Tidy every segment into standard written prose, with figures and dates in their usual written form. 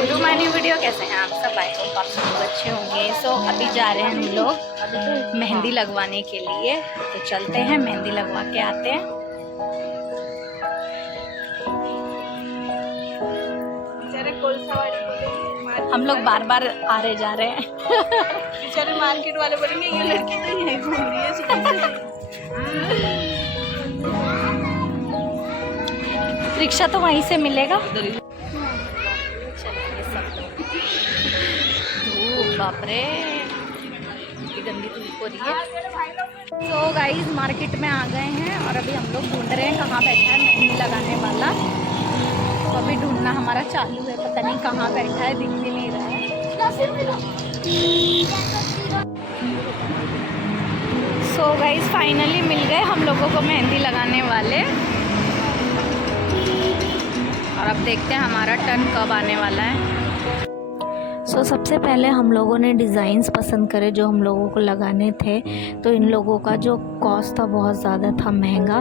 Welcome to my new video. कैसे हैं आप सब? आई होप आप सब अच्छे होंगे। सो अभी जा रहे हैं हम लोग मेहंदी लगवाने के लिए, तो चलते हैं मेहंदी लगवा के आते हैं। हम लोग बार बार आ रहे जा रहे हैं। बेचारे मार्केट वाले बोलेंगे ये लड़की तो यहीं घूम रही है सुबह से। रिक्शा तो वहीं से मिलेगा। चलेंगे सब लोग। बाप रे, इतनी गंदी धूप हो रही है। तो गाइस मार्केट में आ गए हैं और अभी हम लोग ढूंढ रहे हैं कहाँ बैठा है मेहंदी लगाने वाला। तो अभी ढूंढना हमारा चालू है, पता नहीं कहाँ बैठा है, दिख भी नहीं रहा है। सो गाइस फाइनली मिल गए हम लोगों को मेहंदी लगाने वाले, और अब देखते हैं हमारा टर्न कब आने वाला है। सबसे पहले हम लोगों ने डिज़ाइंस पसंद करे जो हम लोगों को लगाने थे। तो इन लोगों का जो कॉस्ट था बहुत ज़्यादा था, महंगा।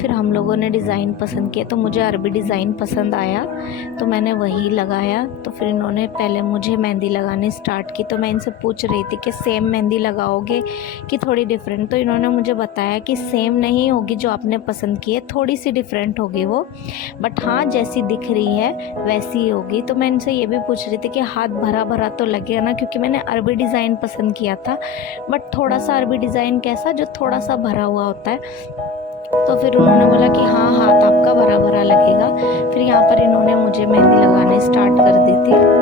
फिर हम लोगों ने डिज़ाइन पसंद किए, तो मुझे अरबी डिज़ाइन पसंद आया तो मैंने वही लगाया। तो फिर इन्होंने पहले मुझे मेहंदी लगानी स्टार्ट की। तो मैं इनसे पूछ रही थी कि सेम मेहंदी लगाओगे कि थोड़ी डिफरेंट। तो इन्होंने मुझे बताया कि सेम नहीं होगी, जो आपने पसंद की है थोड़ी सी डिफरेंट होगी वो, बट हाँ जैसी दिख रही है वैसी ही होगी। तो मैं इनसे ये भी पूछ रही थी कि हाथ भरा भरा तो लगेगा ना, क्योंकि मैंने अरबी डिज़ाइन पसंद किया था, बट थोड़ा सा अरबी डिज़ाइन कैसा जो थोड़ा सा भरा हुआ होता है। तो फिर उन्होंने बोला कि हाँ हाथ आपका भरा भरा लगेगा। फिर यहाँ पर इन्होंने मुझे मेहंदी लगाने स्टार्ट कर दी थी।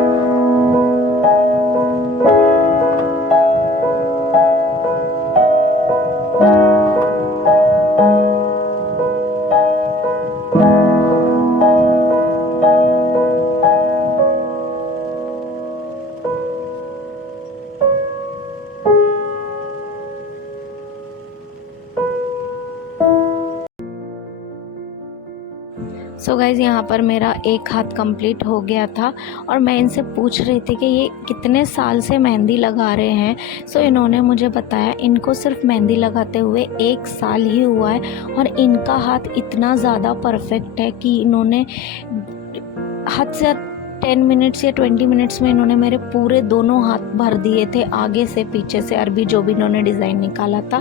सो गाइज़ यहाँ पर मेरा एक हाथ कंप्लीट हो गया था, और मैं इनसे पूछ रही थी कि ये कितने साल से मेहंदी लगा रहे हैं। सो इन्होंने मुझे बताया इनको सिर्फ मेहंदी लगाते हुए 1 साल ही हुआ है, और इनका हाथ इतना ज़्यादा परफेक्ट है कि इन्होंने हद से 10 मिनट्स या 20 मिनट्स में इन्होंने मेरे पूरे दोनों हाथ भर दिए थे, आगे से पीछे से, अरबी जो भी इन्होंने डिज़ाइन निकाला था।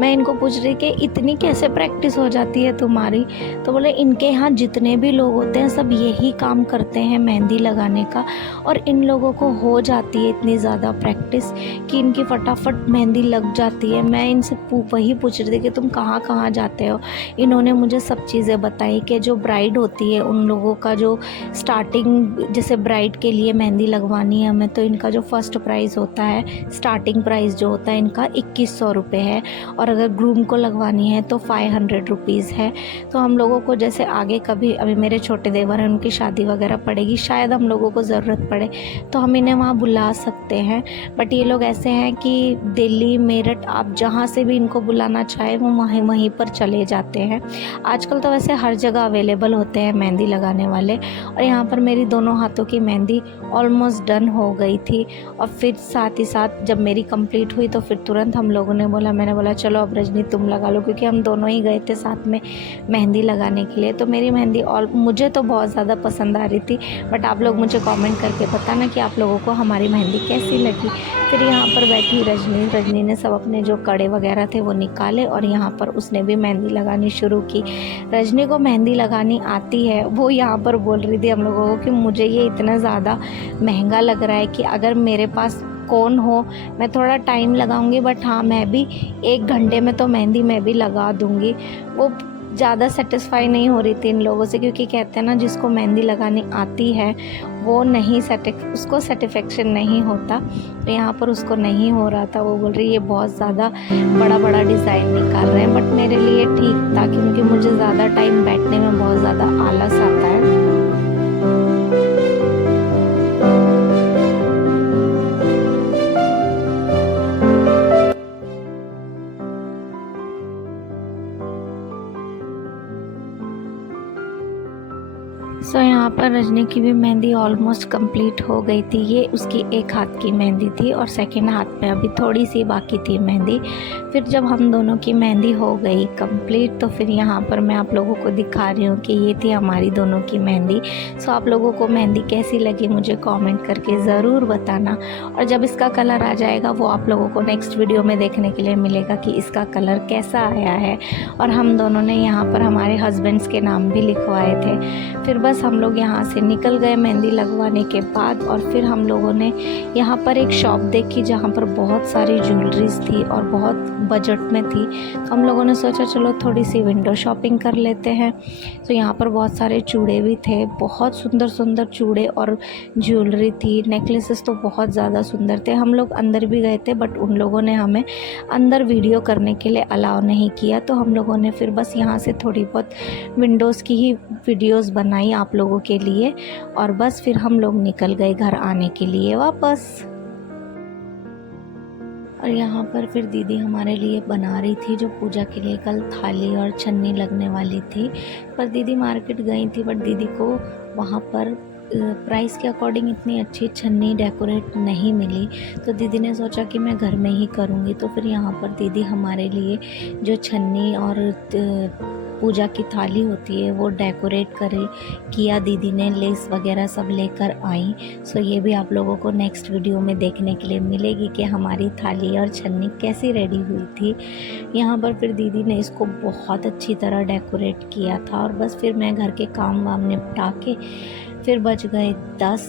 मैं इनको पूछ रही कि इतनी कैसे प्रैक्टिस हो जाती है तुम्हारी? तो बोले इनके यहाँ जितने भी लोग होते हैं सब यही काम करते हैं मेहंदी लगाने का, और इन लोगों को हो जाती है इतनी ज़्यादा प्रैक्टिस कि इनकी फटाफट मेहंदी लग जाती है। मैं इनसे वही पूछ रही थी कि तुम कहाँ कहाँ जाते हो। इन्होंने मुझे सब चीज़ें बताई कि जो ब्राइड होती है उन लोगों का जो स्टार्टिंग, जैसे ब्राइड के लिए मेहंदी लगवानी है हमें, तो इनका जो फर्स्ट प्राइस होता है, स्टार्टिंग प्राइस जो होता है इनका 2100 रुपये है, और अगर ग्रूम को लगवानी है तो 500 रुपीज़ है। तो हम लोगों को जैसे आगे कभी, अभी मेरे छोटे देवर हैं उनकी शादी वगैरह पड़ेगी, शायद हम लोगों को ज़रूरत पड़े तो हम इन्हें वहाँ बुला सकते हैं। बट ये लोग ऐसे हैं कि दिल्ली, मेरठ, आप जहाँ से भी इनको बुलाना चाहे वो वहीं पर चले जाते हैं। आजकल तो वैसे हर जगह अवेलेबल होते हैं मेहंदी लगाने वाले। और यहाँ पर मेरी दोनों हाथों की मेहंदी ऑलमोस्ट डन हो गई थी, और फिर साथ ही साथ जब मेरी कंप्लीट हुई तो फिर तुरंत हम लोगों ने बोला, मैंने बोला चलो अब रजनी तुम लगा लो, क्योंकि हम दोनों ही गए थे साथ में मेहंदी लगाने के लिए। तो मेरी मेहंदी मुझे तो बहुत ज़्यादा पसंद आ रही थी, बट आप लोग मुझे कमेंट करके बताना कि आप लोगों को हमारी मेहंदी कैसी लगी। फिर यहाँ पर बैठी रजनी ने सब अपने जो कड़े वगैरह थे वो निकाले, और यहाँ पर उसने भी मेहंदी लगानी शुरू की। रजनी को मेहंदी लगानी आती है, वो यहाँ पर बोल रही थी हम लोगों को कि मुझे ये इतना ज़्यादा महंगा लग रहा है कि अगर मेरे पास कौन हो मैं थोड़ा टाइम लगाऊंगी, बट हाँ मैं भी 1 घंटे में तो मेहंदी मैं भी लगा दूंगी। वो ज़्यादा सेटिस्फाई नहीं हो रही थी इन लोगों से, क्योंकि कहते हैं ना जिसको मेहंदी लगानी आती है वो नहीं उसको सेटिस्फेक्शन नहीं होता। तो यहाँ पर उसको नहीं हो रहा था, वो बोल रही ये बहुत ज़्यादा बड़ा बड़ा डिज़ाइन निकाल रहे हैं, बट मेरे लिए ठीक था क्योंकि मुझे ज़्यादा टाइम बैठने में बहुत ज़्यादा आलस आता है। सो यहाँ पर रजनी की भी मेहंदी ऑलमोस्ट कंप्लीट हो गई थी। ये उसकी एक हाथ की मेहंदी थी और सेकंड हाथ में अभी थोड़ी सी बाकी थी मेहंदी। फिर जब हम दोनों की मेहंदी हो गई कंप्लीट तो फिर यहाँ पर मैं आप लोगों को दिखा रही हूँ कि ये थी हमारी दोनों की मेहंदी। सो आप लोगों को मेहंदी कैसी लगी मुझे कॉमेंट करके ज़रूर बताना। और जब इसका कलर आ जाएगा वो आप लोगों को नेक्स्ट वीडियो में देखने के लिए मिलेगा कि इसका कलर कैसा आया है। और हम दोनों ने यहाँ पर हमारे हस्बैंड्स के नाम भी लिखवाए थे। फिर बस हम लोग यहाँ से निकल गए मेहंदी लगवाने के बाद। और फिर हम लोगों ने यहाँ पर एक शॉप देखी जहाँ पर बहुत सारी ज्वेलरीज थी और बहुत बजट में थी। तो हम लोगों ने सोचा चलो थोड़ी सी विंडो शॉपिंग कर लेते हैं। तो यहाँ पर बहुत सारे चूड़े भी थे, बहुत सुंदर सुंदर चूड़े और ज्वेलरी थी। नेकलेसेस तो बहुत ज़्यादा सुंदर थे। हम लोग अंदर भी गए थे बट उन लोगों ने हमें अंदर वीडियो करने के लिए अलाउ नहीं किया। तो हम लोगों ने फिर बस यहाँ से थोड़ी बहुत विंडोज़ की ही वीडियोस बनाई आप लोगों के लिए। और बस फिर हम लोग निकल गए घर आने के लिए वापस। और यहाँ पर फिर दीदी हमारे लिए बना रही थी जो पूजा के लिए कल थाली और छन्नी लगने वाली थी। पर दीदी मार्केट गई थी बट दीदी को वहाँ पर प्राइस के अकॉर्डिंग इतनी अच्छी छन्नी डेकोरेट नहीं मिली। तो दीदी ने सोचा कि मैं घर में ही करूँगी। तो फिर यहाँ पर दीदी हमारे लिए जो छन्नी और पूजा की थाली होती है वो डेकोरेट किया दीदी ने, लेस वगैरह सब लेकर आई। सो ये भी आप लोगों को नेक्स्ट वीडियो में देखने के लिए मिलेगी कि हमारी थाली और छन्नी कैसी रेडी हुई थी। यहाँ पर फिर दीदी ने इसको बहुत अच्छी तरह डेकोरेट किया था। और बस फिर मैं घर के काम वाम निपटा के फिर बज गए 10,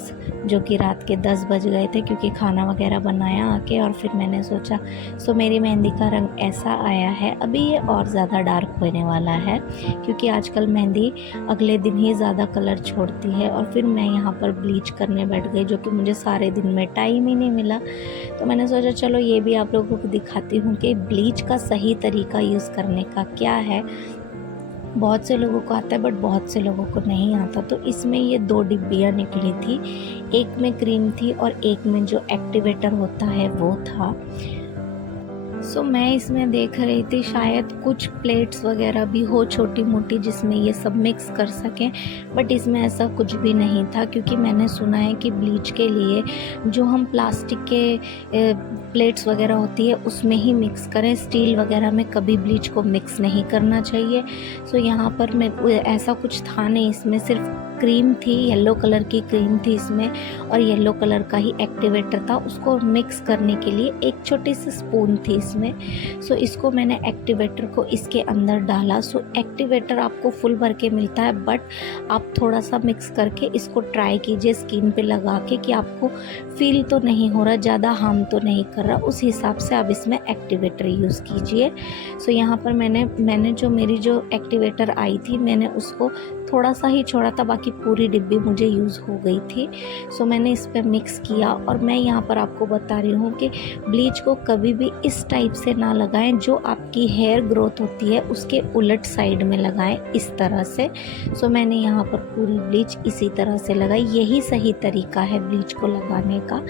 जो कि रात के 10 बज गए थे क्योंकि खाना वगैरह बनाया आके। और फिर मैंने सोचा सो मेरी मेहंदी का रंग ऐसा आया है। अभी ये और ज़्यादा डार्क होने वाला है क्योंकि आजकल मेहंदी अगले दिन ही ज़्यादा कलर छोड़ती है। और फिर मैं यहाँ पर ब्लीच करने बैठ गई जो कि मुझे सारे दिन में टाइम ही नहीं मिला। तो मैंने सोचा चलो ये भी आप लोगों को दिखाती हूँ कि ब्लीच का सही तरीका यूज़ करने का क्या है। बहुत से लोगों को आता है बट बहुत से लोगों को नहीं आता। तो इसमें ये 2 डिब्बियाँ निकली थी, एक में क्रीम थी और एक में जो एक्टिवेटर होता है वो था। सो मैं इसमें देख रही थी शायद कुछ प्लेट्स वगैरह भी हो छोटी मोटी जिसमें ये सब मिक्स कर सकें, बट इसमें ऐसा कुछ भी नहीं था। क्योंकि मैंने सुना है कि ब्लीच के लिए जो हम प्लास्टिक के प्लेट्स वगैरह होती है उसमें ही मिक्स करें, स्टील वगैरह में कभी ब्लीच को मिक्स नहीं करना चाहिए। सो यहाँ पर मैं ऐसा कुछ था नहीं, इसमें सिर्फ क्रीम थी, येलो कलर की क्रीम थी इसमें और येलो कलर का ही एक्टिवेटर था। उसको मिक्स करने के लिए एक छोटी सी स्पून थी इसमें। सो इसको मैंने एक्टिवेटर को इसके अंदर डाला। सो एक्टिवेटर आपको फुल भर के मिलता है बट आप थोड़ा सा मिक्स करके इसको ट्राई कीजिए स्किन पे लगा के कि आपको फील तो नहीं हो रहा, ज़्यादा हार्म तो नहीं कर रहा, उस हिसाब से आप इसमें एक्टिवेटर यूज़ कीजिए। सो यहाँ पर मैंने जो मेरी जो एक्टिवेटर आई थी मैंने उसको थोड़ा सा ही छोड़ा था, बाकी पूरी डिब्बी मुझे यूज़ हो गई थी। सो मैंने इस पर मिक्स किया। और मैं यहाँ पर आपको बता रही हूँ कि ब्लीच को कभी भी इस टाइप से ना लगाएं, जो आपकी हेयर ग्रोथ होती है उसके उलट साइड में लगाएं, इस तरह से। सो मैंने यहाँ पर पूरी ब्लीच इसी तरह से लगाई, यही सही तरीका है ब्लीच को लगाने का।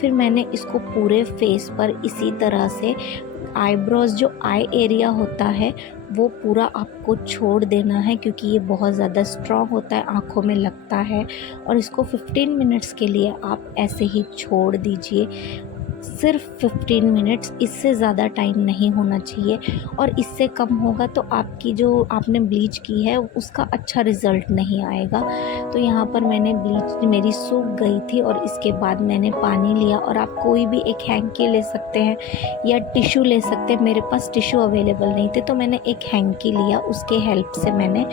फिर मैंने इसको पूरे फेस पर इसी तरह से आईब्रोज जो आई एरिया होता है वो पूरा आपको छोड़ देना है क्योंकि ये बहुत ज़्यादा स्ट्रॉन्ग होता है, आँखों में लगता है। और इसको 15 मिनट्स के लिए आप ऐसे ही छोड़ दीजिए, सिर्फ 15 मिनट्स, इससे ज़्यादा टाइम नहीं होना चाहिए। और इससे कम होगा तो आपकी जो आपने ब्लीच की है उसका अच्छा रिज़ल्ट नहीं आएगा। तो यहाँ पर मैंने ब्लीच मेरी सूख गई थी और इसके बाद मैंने पानी लिया। और आप कोई भी एक हैंकी ले सकते हैं या टिश्यू ले सकते हैं। मेरे पास टिश्यू अवेलेबल नहीं थे तो मैंने एक हैंकी लिया, उसके हेल्प से मैंने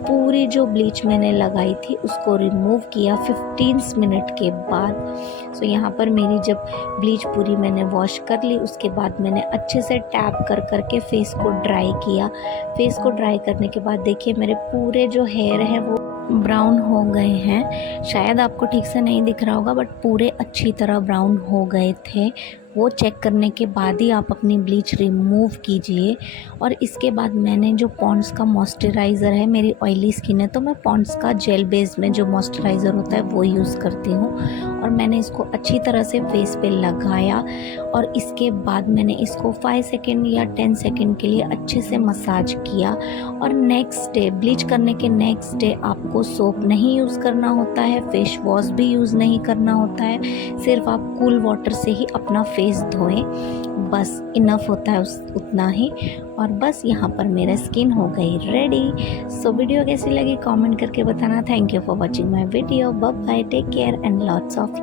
पूरी जो ब्लीच मैंने लगाई थी उसको रिमूव किया 15 मिनट के बाद। सो यहाँ पर मेरी जब ब्लीच पूरी मैंने वॉश कर ली उसके बाद मैंने अच्छे से टैप कर करके फेस को ड्राई किया। फेस को ड्राई करने के बाद देखिए मेरे पूरे जो हेयर हैं वो ब्राउन हो गए हैं। शायद आपको ठीक से नहीं दिख रहा होगा बट पूरे अच्छी तरह ब्राउन हो गए थे वो चेक करने के बाद ही आप अपनी ब्लीच रिमूव कीजिए। और इसके बाद मैंने जो पॉन्ड्स का मॉइस्चराइज़र है, मेरी ऑयली स्किन है तो मैं पॉन्ड्स का जेल बेस में जो मॉइस्चराइज़र होता है वो यूज़ करती हूँ। और मैंने इसको अच्छी तरह से फेस पे लगाया और इसके बाद मैंने इसको 5 सेकेंड या 10 सेकेंड के लिए अच्छे से मसाज किया। और नेक्स्ट डे, ब्लीच करने के नेक्स्ट डे आपको सोप नहीं यूज़ करना होता है, फेस वॉश भी यूज़ नहीं करना होता है, सिर्फ आप कूल वाटर से ही अपना फेस धोएं, बस इनफ होता है उतना ही। और बस यहाँ पर मेरा स्किन हो गई रेडी। सो वीडियो कैसी लगी कमेंट करके बताना। Thank you for watching my video. Bye bye, take care and lots of